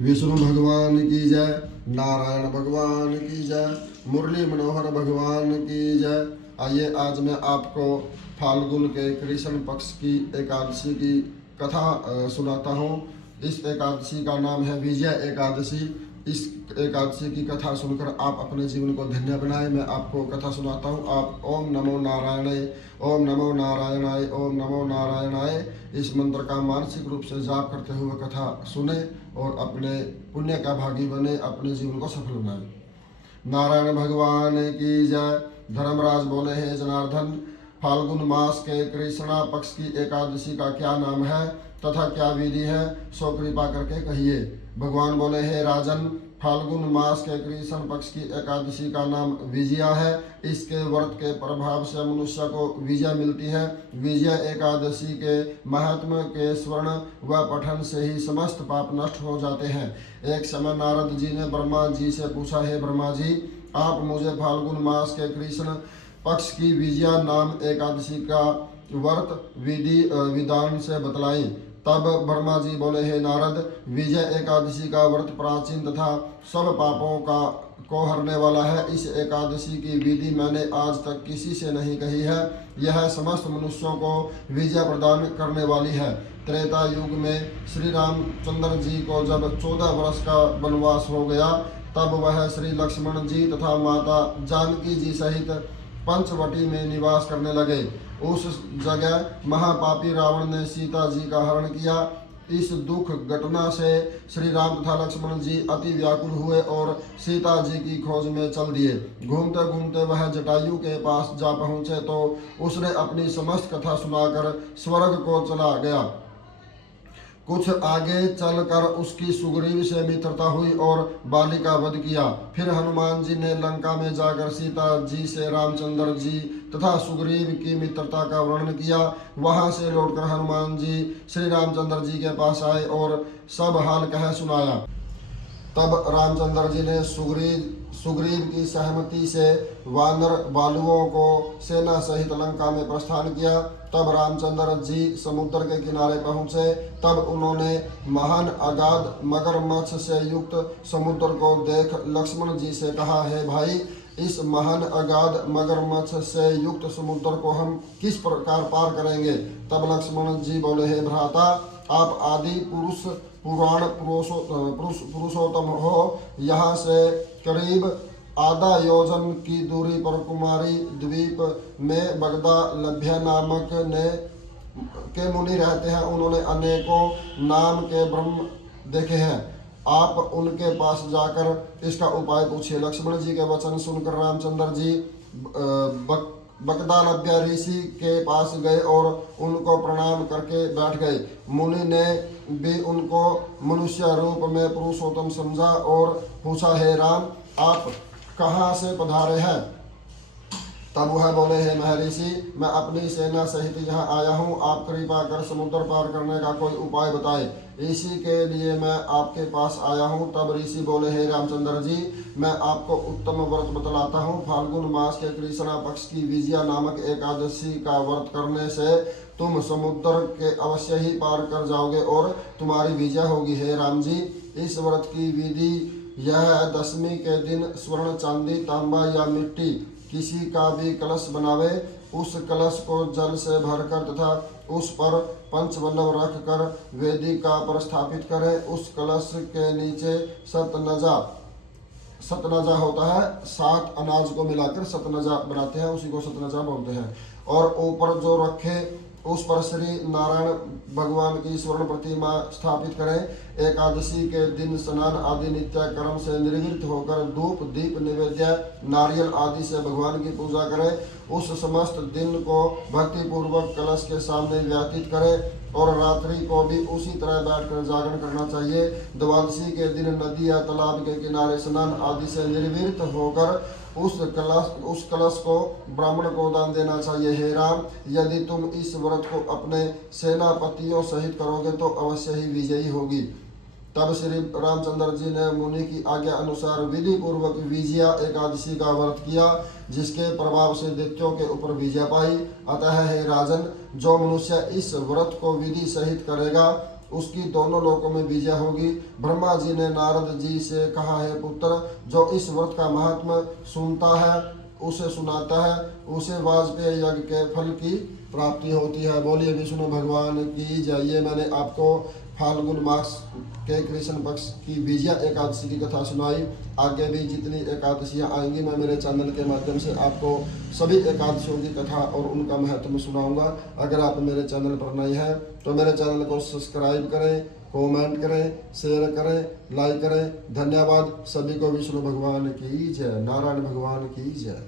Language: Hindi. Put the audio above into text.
विष्णु भगवान की जय, नारायण भगवान की जय, मुरली मनोहर भगवान की जय। आइए आज मैं आपको फाल्गुन के कृष्ण पक्ष की एकादशी की कथा सुनाता हूँ। इस एकादशी का नाम है विजय एकादशी। इस एकादशी की कथा सुनकर आप अपने जीवन को धन्य बनाएं। मैं आपको कथा सुनाता हूँ। आप ओम नमो नारायणाय, ओम नमो नारायणाय, ओम नमो नारायणाय इस मंत्र का मानसिक रूप से जाप करते हुए कथा सुने और अपने पुण्य का भागी बने, अपने जीवन को सफल बनाए। नारायण भगवान की जय। धर्मराज बोले, हे जनार्दन, फाल्गुन मास के कृष्णा पक्ष की एकादशी का क्या नाम है तथा क्या विधि है, सो कृपा करके कहिए। भगवान बोले, हे राजन, फाल्गुन मास के कृष्ण पक्ष की एकादशी का नाम विजया है। इसके व्रत के प्रभाव से मनुष्य को विजय मिलती है। विजय एकादशी के महात्म्य के स्वर्ण व पठन से ही समस्त पाप नष्ट हो जाते हैं। एक समय नारद जी ने ब्रह्मा जी से पूछा, हे ब्रह्मा जी, आप मुझे फाल्गुन मास के कृष्ण पक्ष की विजया नाम एकादशी का व्रत विधि विधान से बतलाई। तब ब्रह्मा जी बोले, हे नारद, विजय एकादशी का व्रत प्राचीन तथा सब पापों को हरने वाला है। इस एकादशी की विधि मैंने आज तक किसी से नहीं कही है। यह समस्त मनुष्यों को विजय प्रदान करने वाली है। त्रेता युग में श्री रामचंद्र जी को जब 14 वर्ष का वनवास हो गया, तब वह श्री लक्ष्मण जी तथा माता जानकी जी सहित पंचवटी में निवास करने लगे। उस जगह महापापी रावण ने सीता जी का हरण किया। इस दुख घटना से श्री राम तथा लक्ष्मण जी अति व्याकुल हुए और सीता जी की खोज में चल दिए। घूमते घूमते वह जटायु के पास जा पहुँचे तो उसने अपनी समस्त कथा सुनाकर स्वर्ग को चला गया। कुछ आगे चलकर उसकी सुग्रीव से मित्रता हुई और बाली का वध किया। फिर हनुमान जी ने लंका में जाकर सीता जी से रामचंद्र जी तथा सुग्रीव की मित्रता का वर्णन किया। वहां से लौटकर हनुमान जी श्री रामचंद्र जी के पास आए और सब हाल कह सुनाया। तब रामचंद्र जी ने सुग्रीव की सहमति से वानर बालुओं को सेना सहित लंका में प्रस्थान किया। तब रामचंद्र जी समुद्र के किनारे पहुँचे। तब उन्होंने महान अगाध मगरमच्छ से युक्त समुद्र को देख लक्ष्मण जी से कहा, है भाई, इस महान अगाध मगरमच्छ से युक्त समुद्र को हम किस प्रकार पार करेंगे। तब लक्ष्मण जी बोले, हे भ्राता, आप आदि पुराण पुरुषोत्तम हो। यहाँ से करीब आधा योजन की दूरी पर कुमारी द्वीप में बगदा लभ्य नामक के मुनि रहते हैं। उन्होंने अनेकों नाम के ब्रह्म देखे हैं। आप उनके पास जाकर इसका उपाय पूछिए। लक्ष्मण जी के वचन सुनकर रामचंद्र जी बगदालभ्य ऋषि के पास गए और उनको प्रणाम करके बैठ गए। मुनि ने भी उनको मनुष्य रूप में पुरुषोत्तम समझा और पूछा, हे राम, आप कहाँ से पधारे हैं। तब वह बोले, हे महर्षि, मैं अपनी सेना सहित यहाँ आया हूँ। आप कृपा कर समुद्र पार करने का कोई उपाय बताए, इसी के लिए मैं आपके पास आया हूँ। तब ऋषि बोले, हे रामचंद्र जी, मैं आपको उत्तम व्रत बतलाता हूँ। फाल्गुन मास के कृष्णा पक्ष की विजया नामक एकादशी का व्रत करने से तुम समुद्र के अवश्य ही पार कर जाओगे और तुम्हारी विजय होगी। हे राम जी, इस व्रत की विधि यह है, दशमी के दिन स्वर्ण, चांदी, तांबा या मिट्टी किसी का भी कलश बनावे, उस कलश को जल से भरकर तथा उस पर पंचवल्लभ रख कर वेदिका पर स्थापित करे। उस कलश के नीचे सतनजा होता है, 7 अनाज को मिलाकर सतनजा बनाते हैं, उसी को सतनजा बोलते हैं। और ऊपर जो रखे उस पर श्री नारायण भगवान की स्वर्ण प्रतिमा स्थापित करें। एकादशी के दिन स्नान आदि नित्य कर्म से निर्वृत्त होकर धूप दीप निवेद्य नारियल आदि से भगवान की पूजा करें। उस समस्त दिन को भक्ति पूर्वक कलश के सामने व्यतीत करें और रात्रि को भी उसी तरह बैठकर जागरण करना चाहिए। द्वादशी के दिन नदी या तालाब के किनारे स्नान आदि से निर्वृत्त होकर उस कलश को ब्राह्मण को दान देना चाहिए। हे राम, यदि तुम इस व्रत को अपने सेनापतियों सहित करोगे तो अवश्य ही विजयी होगी। तब श्री रामचंद्र जी ने मुनि की आज्ञा अनुसार विधि पूर्वक विजया एकादशी का व्रत किया, जिसके प्रभाव से दैत्यों के ऊपर विजय पाई। अतः हे राजन, जो मनुष्य इस व्रत को विधि सहित करेगा उसकी दोनों लोकों में विजय होगी। ब्रह्मा जी ने नारद जी से कहा, है पुत्र, जो इस व्रत का महात्म सुनता है, उसे सुनाता है, उसे वाजपेयी यज्ञ के फल की प्राप्ति होती है। बोलिए विष्णु भगवान की जय। ये मैंने आपको फाल्गुन मास के कृष्ण पक्ष की विजया एकादशी की कथा सुनाई। आगे भी जितनी एकादशियाँ आएंगी मैं मेरे चैनल के माध्यम से आपको सभी एकादशियों की कथा और उनका महत्व सुनाऊंगा। अगर आप मेरे चैनल पर नए हैं तो मेरे चैनल को सब्सक्राइब करें, कमेंट करें, शेयर करें, लाइक करें। धन्यवाद। सभी को विष्णु भगवान की जय, नारायण भगवान की जय।